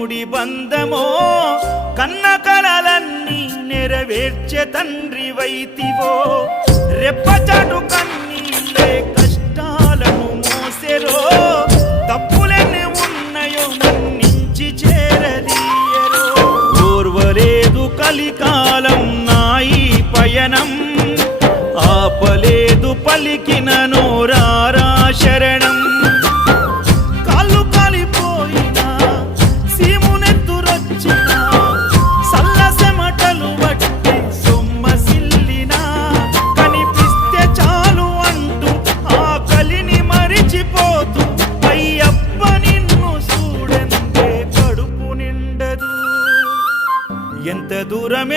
ఇరుముడి బంధమో కన్న కలలన్నీ నెరవేర్చే తండ్రి వైతివో రెప్పచాటు కన్నీళ్ళే కష్టాలను మోసెరో తప్పులెన్ని ఉన్నాయో మన్నించి చేరదీయరో ఓర్వలేదు కలికాలం నాయి పయనం ఆపలేదు పలికిన నోరారా శరణం కాళ్ళు కాలిపోయినా సీమునెత్తురొచ్చినా సల్లసెమటలు బట్టి సొమ్మసిల్లినా కనిపిస్తే చాలు అంటూ ఆకలిని మరిచిపోతూ అయ్యప్ప నిన్ను చూడందే కడుపు నిండదు ఎంత దూరం